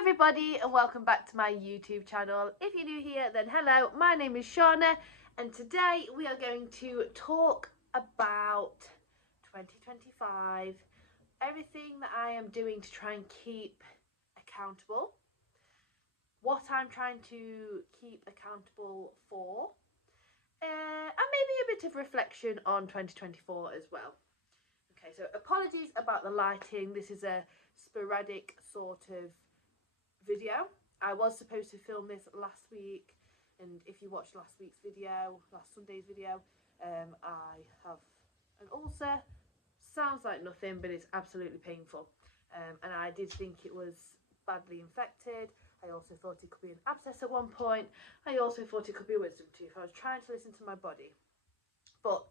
everybody and welcome back to my YouTube channel. If you're new here, then hello, my name is Shauna and today we are going to talk about 2025, everything that I am doing to try and keep accountable, what I'm trying to keep accountable for, and maybe a bit of reflection on 2024 as well. Okay, so apologies about the lighting. This is a sporadic sort of video. I was supposed to film this last week, and if you watched last week's video, last Sunday's video, I have an ulcer. Sounds like nothing, but it's absolutely painful, and I did think it was badly infected. I also thought it could be an abscess at one point. I also thought it could be a wisdom tooth. I was trying to listen to my body, but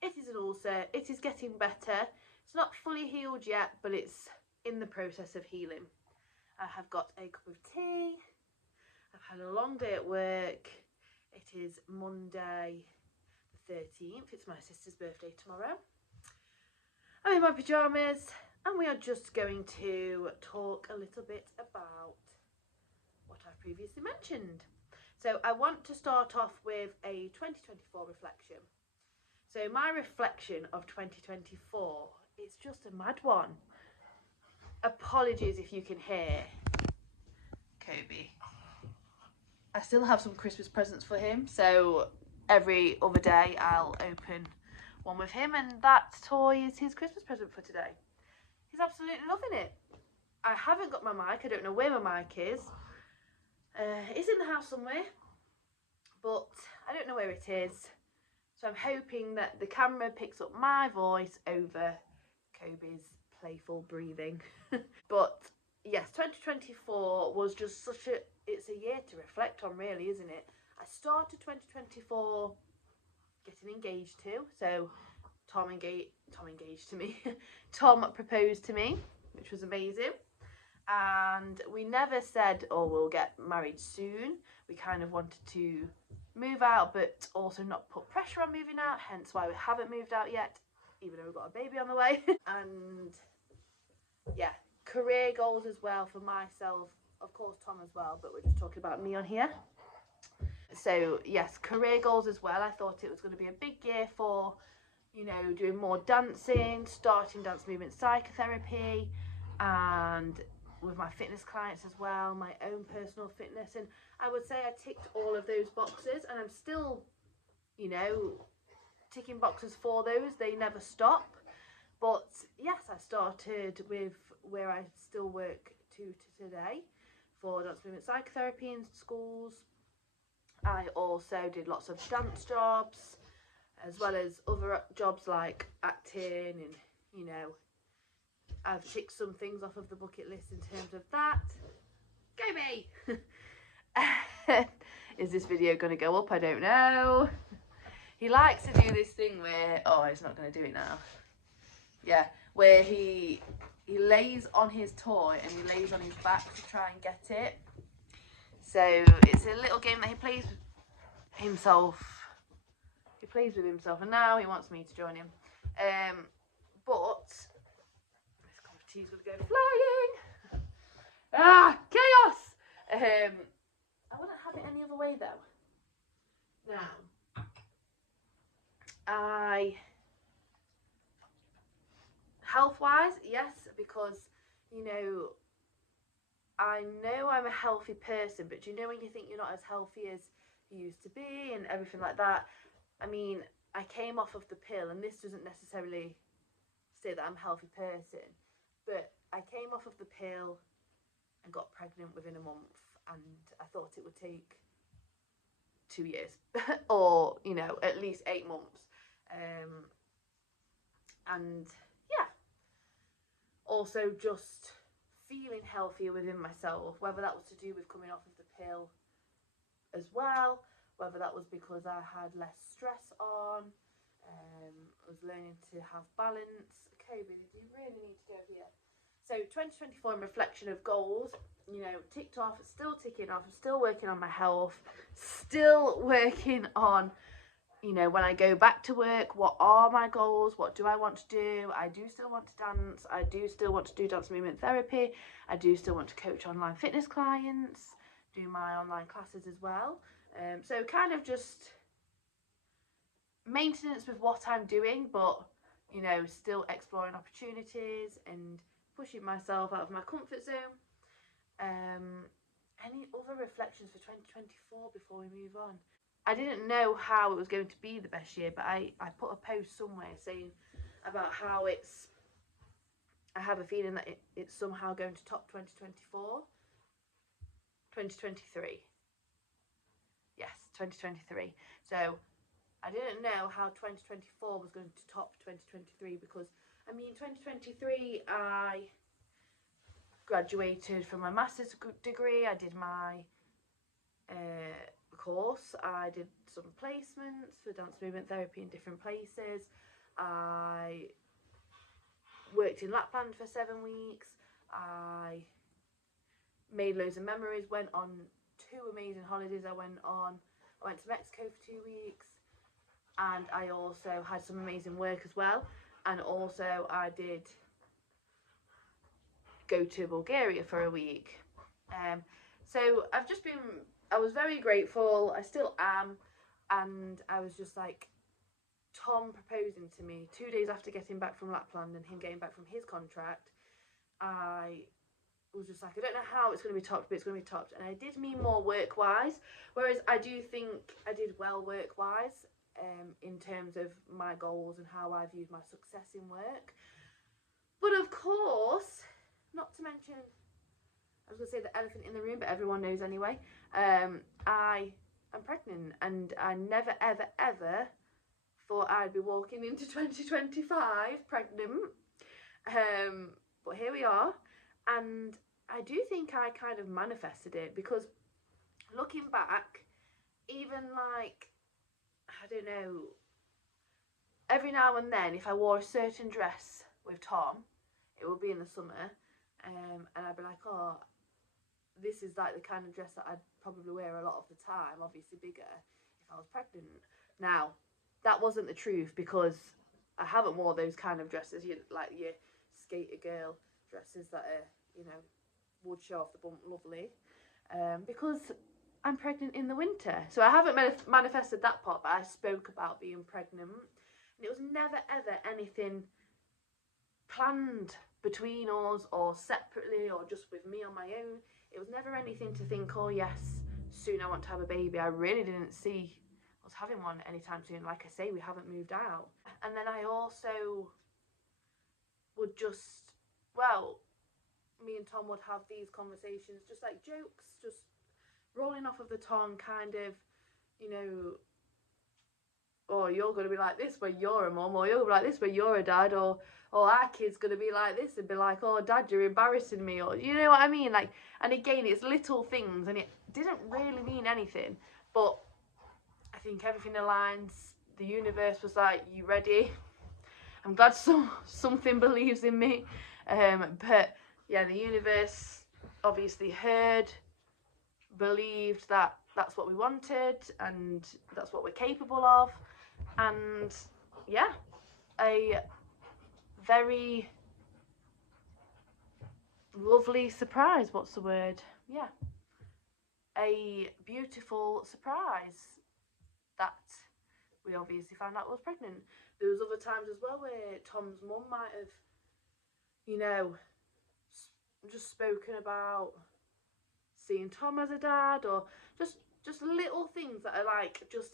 it is an ulcer. It is getting better. It's not fully healed yet, but it's in the process of healing. I have got a cup of tea. I've had a long day at work. It is Monday the 13th. It's my sister's birthday tomorrow. I'm in my pyjamas and we are just going to talk a little bit about what I've previously mentioned. So I want to start off with a 2024 reflection. So my reflection of 2024 is just a mad one. Apologies if you can hear Kobe. I still have some Christmas presents for him, so every other day I'll open one with him, and that toy is his Christmas present for today. He's absolutely loving it. I haven't got my mic. I don't know where my mic is. It's in the house somewhere, but I don't know where it is. So I'm hoping that the camera picks up my voice over Kobe's playful breathing. But yes, 2024 was just it's a year to reflect on, really, isn't it? I started 2024 getting engaged to, so Tom engaged to me. Tom proposed to me, which was amazing. And we never said, oh, we'll get married soon. We kind of wanted to move out, but also not put pressure on moving out, hence why we haven't moved out yet, even though we've got a baby on the way. And yeah, career goals as well for myself, of course Tom as well, but we're just talking about me on here. So yes, career goals as well. I thought it was going to be a big year for, you know, doing more dancing, starting dance movement psychotherapy, and with my fitness clients as well, my own personal fitness. And I would say I ticked all of those boxes, and I'm still, you know, ticking boxes for those. They never stop. But yes, I started with where I still work to today for dance movement psychotherapy in schools. I also did lots of dance jobs, as well as other jobs like acting, and, you know, I've ticked some things off of the bucket list in terms of that. Go me! Is this video going to go up? I don't know. He likes to do this thing where, oh, he's not going to do it now. Yeah, where he lays on his toy and he lays on his back to try and get it. So it's a little game that he plays with himself. He plays with himself, and now he wants me to join him. But this cup of tea's gonna go flying. Ah, chaos! I wouldn't have it any other way though. Now, health-wise, yes, because, you know I'm a healthy person, but do you know when you think you're not as healthy as you used to be and everything like that? I mean, I came off of the pill, and this doesn't necessarily say that I'm a healthy person, but I came off of the pill and got pregnant within a month, and I thought it would take 2 years or, you know, at least 8 months. And yeah, also just feeling healthier within myself, whether that was to do with coming off of the pill as well, whether that was because I had less stress on, I was learning to have balance. Kobe, you really need to go here. So 2024 in reflection of goals, you know, ticked off, still ticking off. I'm still working on my health, still working on, you know, when I go back to work, what are my goals? What do I want to do? I do still want to dance. I do still want to do dance movement therapy. I do still want to coach online fitness clients, do my online classes as well. So kind of just maintenance with what I'm doing, but, you know, still exploring opportunities and pushing myself out of my comfort zone. Any other reflections for 2024 before we move on? I didn't know how it was going to be the best year, but I put a post somewhere saying about how I have a feeling that it's somehow going to top 2024. 2023. Yes, 2023. So I didn't know how 2024 was going to top 2023 because, I mean, 2023 I graduated from my master's degree. I did my course. I did some placements for dance movement therapy in different places. I worked in Lapland for 7 weeks. I made loads of memories, went on 2 amazing holidays. I went to Mexico for 2 weeks, and I also had some amazing work as well. And also I did go to Bulgaria for a week. So I was very grateful. I still am. And I was just like, Tom proposing to me 2 days after getting back from Lapland and him getting back from his contract, I was just like, I don't know how it's going to be topped, but it's going to be topped. And I did mean more work-wise, whereas I do think I did well work-wise, in terms of my goals and how I viewed my success in work. But of course, not to mention, I was going to say the elephant in the room, but everyone knows anyway, I am pregnant, and I never, ever, ever thought I'd be walking into 2025 pregnant. But here we are, and I do think I kind of manifested it, because looking back, even like, I don't know, every now and then if I wore a certain dress with Tom, it would be in the summer, and I'd be like, oh, this is like the kind of dress that I'd probably wear a lot of the time, obviously bigger, if I was pregnant. Now, that wasn't the truth, because I haven't wore those kind of dresses, like your skater girl dresses that are, you know, would show off the bump lovely, because I'm pregnant in the winter. So I haven't manifested that part, but I spoke about being pregnant, and it was never ever anything planned between us or separately or just with me on my own. It was never anything to think, oh yes, soon I want to have a baby. I really didn't see us having one anytime soon. Like I say, we haven't moved out. And then I also would just, well, me and Tom would have these conversations, just like jokes, just rolling off of the tongue, kind of, you know, oh, you're going to be like this when you're a mum, or you're going to be like this when you're a dad, or our kid's going to be like this and be like, oh, Dad, you're embarrassing me, or, you know what I mean? Like, and again, it's little things, and it didn't really mean anything, but I think everything aligns. The universe was like, you ready? I'm glad something believes in me. But yeah, the universe obviously heard, believed that that's what we wanted, and that's what we're capable of. And yeah, a very lovely surprise. What's the word? Yeah, a beautiful surprise that we obviously found out I was pregnant. There was other times as well where Tom's mum might have, you know, just spoken about seeing Tom as a dad, or just little things that are like just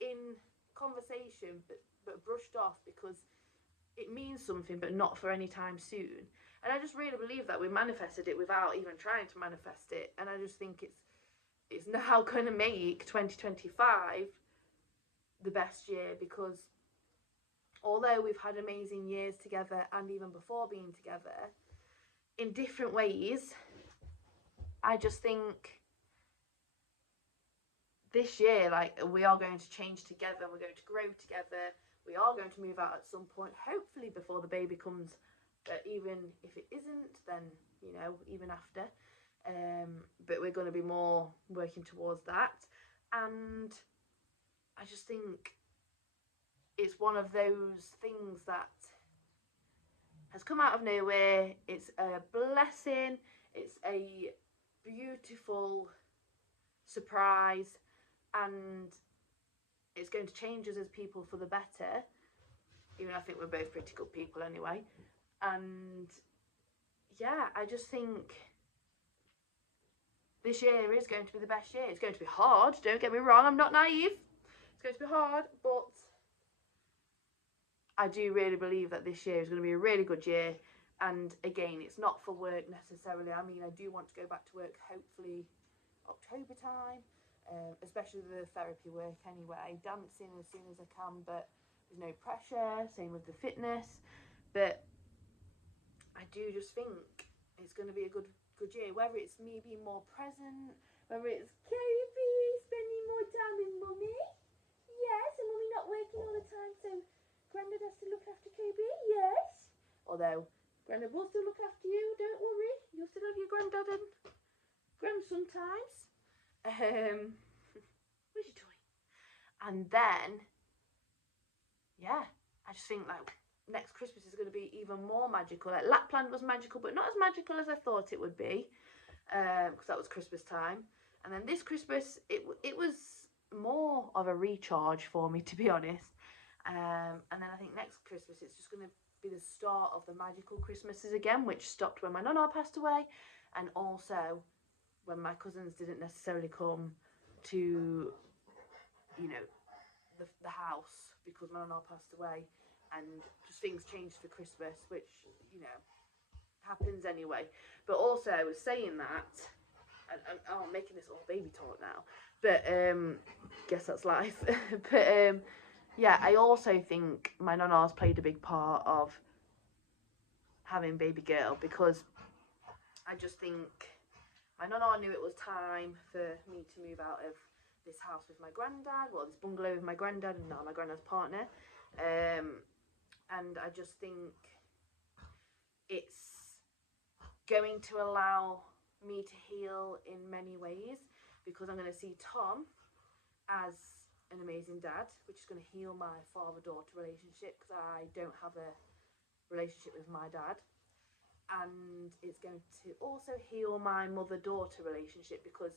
in conversation, but brushed off because it means something, but not for any time soon. And I just really believe that we manifested it without even trying to manifest it. And I just think it's now going to make 2025 the best year, because although we've had amazing years together, and even before being together in different ways, I just think this year, like, we are going to change together, we're going to grow together, we are going to move out at some point, hopefully before the baby comes, but even if it isn't, then, you know, even after, but we're going to be more working towards that. And I just think it's one of those things that has come out of nowhere. It's a blessing. It's a beautiful surprise, and it's going to change us as people for the better. Even I think we're both pretty good people anyway. And yeah, I just think this year is going to be the best year. It's going to be hard, don't get me wrong, I'm not naive. It's going to be hard, but I do really believe that this year is going to be a really good year. And again, it's not for work necessarily. I mean, I do want to go back to work hopefully October time, especially the therapy work anyway. Dancing as soon as I can, but there's no pressure. Same with the fitness. But I do just think it's going to be a good year. Whether it's me being more present, whether it's Kobe spending more time with mummy. Yes, and mummy not working all the time, so Grandad has to look after Kobe. Yes. Although Grandad will still look after you, don't worry. You'll still have your granddad and grandson times. Where's your toy? And then, yeah, I just think like next Christmas is going to be even more magical. Like Lapland was magical, but not as magical as I thought it would be, because that was Christmas time. And then this Christmas, it was more of a recharge for me, to be honest. And then I think next Christmas it's just going to be the start of the magical Christmases again, which stopped when my nonna passed away, and also when my cousins didn't necessarily come to, you know, the house because my nonna passed away, and just things changed for Christmas, which, you know, happens anyway. But also, I was saying that, and I'm making this all baby talk now, but guess that's life. But yeah, I also think my nonna's played a big part of having baby girl, because I just think my nonna knew it was time for me to move out of this house with my granddad, well, this bungalow with my granddad and now my granddad's partner. And I just think it's going to allow me to heal in many ways, because I'm going to see Tom as an amazing dad, which is going to heal my father-daughter relationship, because I don't have a relationship with my dad. And it's going to also heal my mother-daughter relationship, because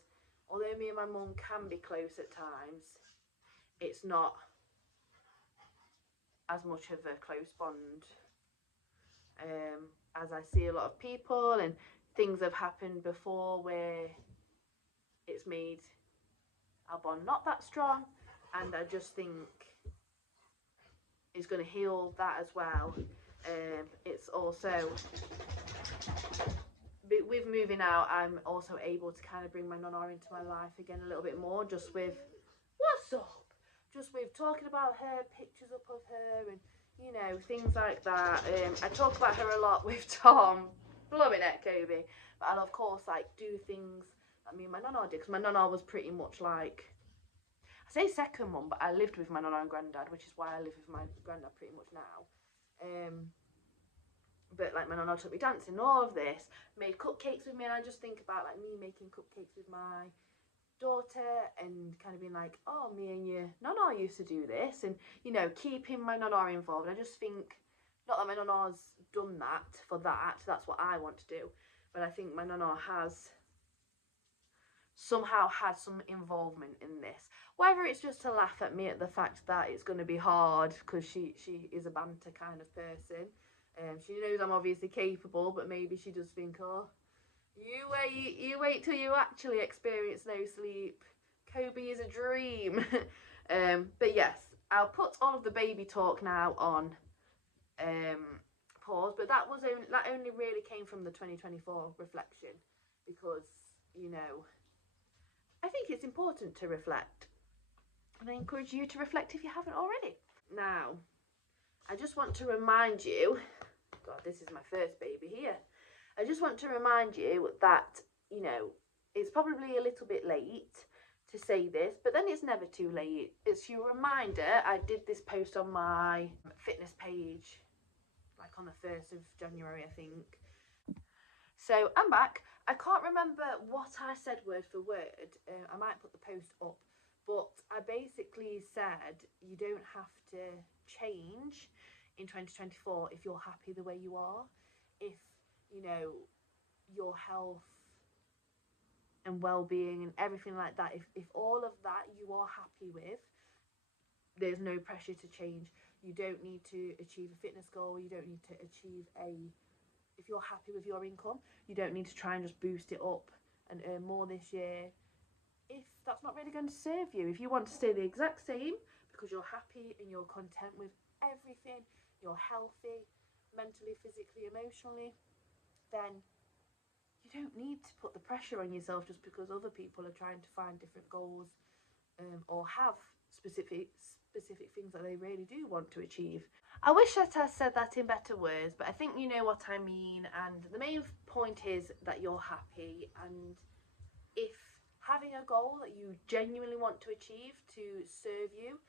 although me and my mum can be close at times, it's not as much of a close bond as I see a lot of people, and things have happened before where it's made our bond not that strong, and I just think it's going to heal that as well. It's also, with moving out, I'm also able to kind of bring my nonna into my life again a little bit more, just with what's up, just with talking about her, pictures up of her, and you know, things like that. I talk about her a lot with Tom, blowing at Kobe, but I'll of course like do things that me and my nonna did, because my nonna was pretty much like, I say second mum, but I lived with my nonna and granddad, which is why I live with my granddad pretty much now. But like my nonna took me dancing and all of this, made cupcakes with me, and I just think about like me making cupcakes with my daughter and kind of being like, oh, me and your nonna used to do this, and you know, keeping my nonna involved. I just think, not that my nonna's done that for that, that's what I want to do, but I think my nonna has somehow had some involvement in this, whether it's just to laugh at me at the fact that it's going to be hard, because she is a banter kind of person. She knows I'm obviously capable, but maybe she does think, oh, you wait till you actually experience no sleep. Kobe is a dream. But yes, I'll put all of the baby talk now on pause. But that only really came from the 2024 reflection, because, you know, I think it's important to reflect, and I encourage you to reflect if you haven't already. Now, I just want to remind you, God, this is my first baby here. I just want to remind you that, you know, it's probably a little bit late to say this, but then it's never too late. It's your reminder. I did this post on my fitness page, like on the 1st of January, I think. So I'm back. I can't remember what I said word for word. I might put the post up, but I basically said you don't have to change in 2024 if you're happy the way you are, if, you know, your health and well-being and everything like that, if all of that you are happy with, there's no pressure to change. You don't need to achieve a fitness goal, you don't need to achieve if you're happy with your income, you don't need to try and just boost it up and earn more this year if that's not really going to serve you. If you want to stay the exact same because you're happy and you're content with everything, you're healthy mentally, physically, emotionally, then you don't need to put the pressure on yourself just because other people are trying to find different goals, or have specific things that they really do want to achieve. I wish that I said that in better words, but I think you know what I mean. And the main point is that you're happy, and if having a goal that you genuinely want to achieve to serve you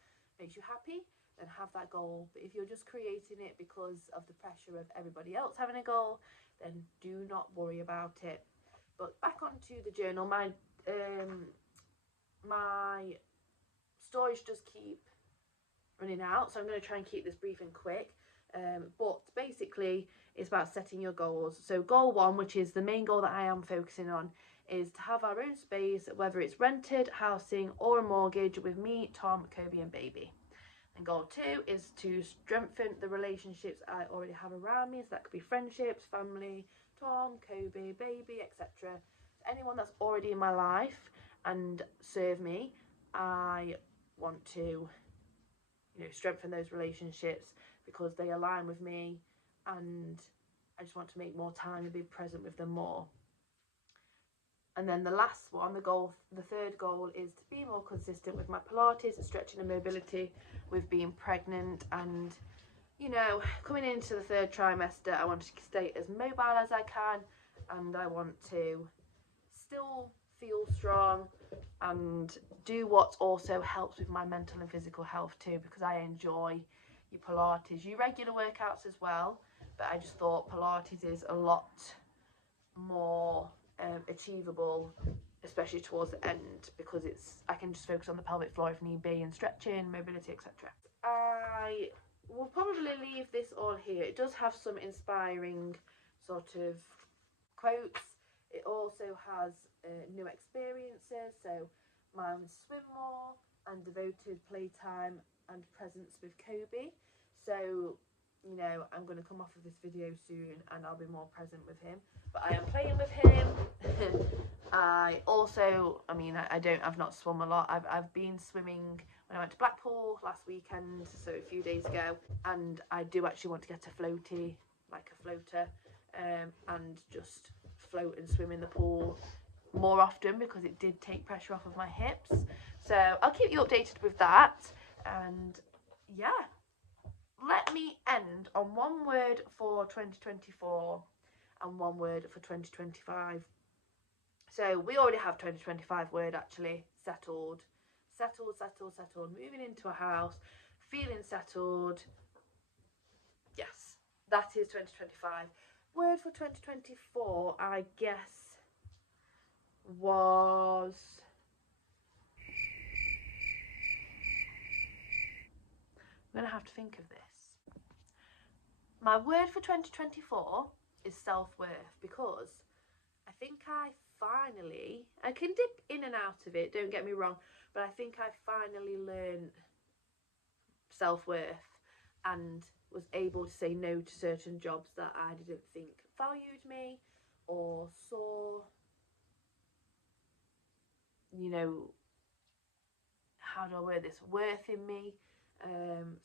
makes you happy, then have that goal. But if you're just creating it because of the pressure of everybody else having a goal, then do not worry about it. But back onto the journal, my storage does keep running out, so I'm going to try and keep this brief and quick. But basically it's about setting your goals. So goal 1, which is the main goal that I am focusing on, is to have our own space, whether it's rented, housing or a mortgage, with me, Tom, Kobe and baby. And goal 2 is to strengthen the relationships I already have around me. So that could be friendships, family, Tom, Kobe, baby, etc. Anyone that's already in my life and serve me, I want to, you know, strengthen those relationships because they align with me, and I just want to make more time and be present with them more. And then the last one, the third goal, is to be more consistent with my Pilates, stretching and mobility with being pregnant. And, you know, coming into the 3rd trimester, I want to stay as mobile as I can, and I want to still feel strong and do what also helps with my mental and physical health too, because I enjoy your Pilates, your regular workouts as well, but I just thought Pilates is a lot more achievable, especially towards the end, because I can just focus on the pelvic floor if need be, and stretching, mobility, etc. I will probably leave this all here. It does have some inspiring sort of quotes. It also has new experiences, so mine's swim more and devoted playtime and presence with Kobe. So, you know, I'm going to come off of this video soon and I'll be more present with him, but I am playing with him. I've not swum a lot. I've been swimming when I went to Blackpool last weekend, so a few days ago, and I do actually want to get a floaty, like a floater, and just float and swim in the pool more often, because it did take pressure off of my hips. So I'll keep you updated with that. And yeah, let me end on one word for 2024 and one word for 2025. So we already have 2025 word, actually. Settled, moving into a house, feeling settled. Yes, that is 2025. Word for 2024, I guess, was I'm gonna have to think of this. My word for 2024 is self-worth, because I think I can dip in and out of it, don't get me wrong, but I think I finally learned self-worth and was able to say no to certain jobs that I didn't think valued me or saw, you know, how do I word this, worth in me.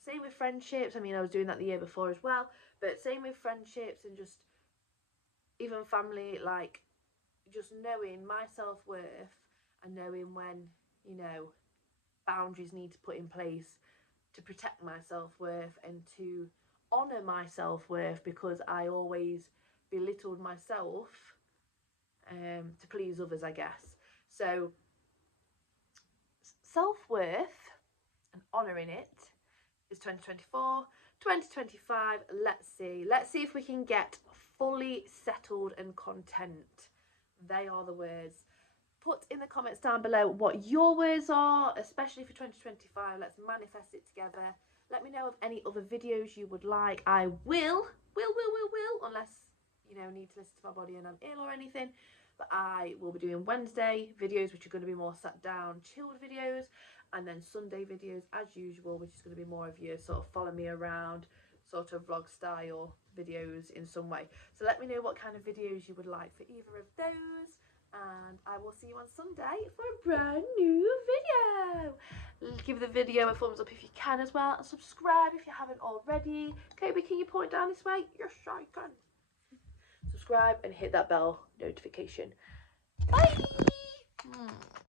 Same with friendships. I mean, I was doing that the year before as well, but same with friendships and just even family, like just knowing my self-worth and knowing when, you know, boundaries need to put in place to protect my self-worth and to honour my self-worth, because I always belittled myself to please others, I guess. So self-worth and honouring it is 2024. 2025, let's see if we can get fully settled and content. They are the words. Put in the comments down below what your words are, especially for 2025. Let's manifest it together. Let me know of any other videos you would like. I will, unless, you know, need to listen to my body and I'm ill or anything. But I will be doing Wednesday videos, which are going to be more sat down, chilled videos. And then Sunday videos, as usual, which is going to be more of your sort of follow me around, sort of vlog style videos in some way. So let me know what kind of videos you would like for either of those. And I will see you on Sunday for a brand new video. Give the video a thumbs up if you can as well, and subscribe if you haven't already. Kobe, can you point down this way? Yes, I can. Subscribe and hit that bell notification. Bye!